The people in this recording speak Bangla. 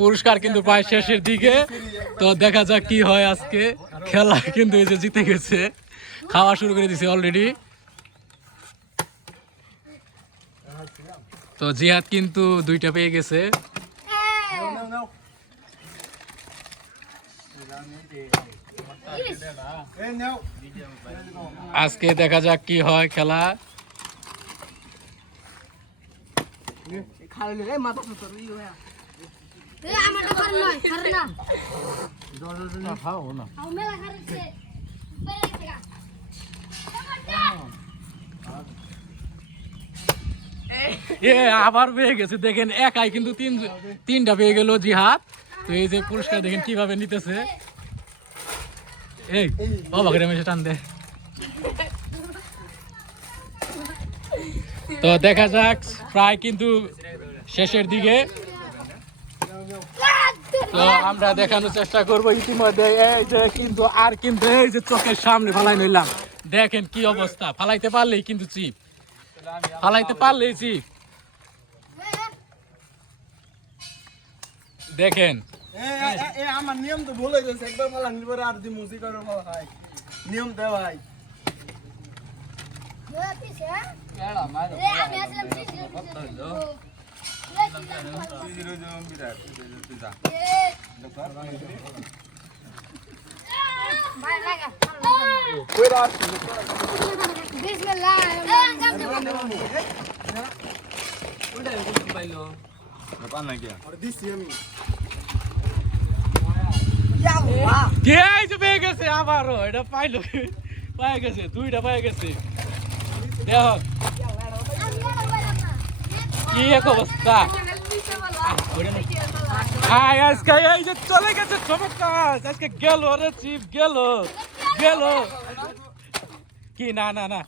পুরস্কার কিন্তু প্রায় শেষের দিকে, তো দেখা যাক কি হয় আজকে। খেলা কিন্তু এই যে জিতে গেছে, খাওয়া শুরু করে দিছে অলরেডি। তো জিহাদ কিন্তু 2টা পেয়ে গেছে। আজকে দেখা যাক কি হয় খেলা। আবার পেয়ে গেছে, দেখেন একাই কিন্তু 3টা পেয়ে গেল জিহাদ। তো এই যে পুরস্কার দেখেন কিভাবে নিতেছে। এই বাবা করে মেশে টান দে। তো দেখা যাক, প্রায় কিন্তু শেষের দিকে। তো আমরা দেখানোর চেষ্টা করবো ইতিমধ্যে। এই যে কিন্তু আর কিন্তু এই যে চোখের সামনে ফালাই নিলাম, দেখেন কি অবস্থা। ফালাইতে পারলেই কিন্তু চিপ, ফালাইতে পারলেই চিপ। দেখেন আমার নিয়ম তো ভুল হয়ে গেছে, একবার ফালান পরে আর দি মুজি করে ফালাই নিয়ম দে ভাই। পেয়ে গেছে আবারও, এটা পাইলো, পায়ে গেছে 2টা পায়ে গেছে। দেখ কি এক অবস্থা। আজকে এই যে চলে গেছে চমৎকার, আজকে গেল রে চিপ, গেল গেল কি। না না না,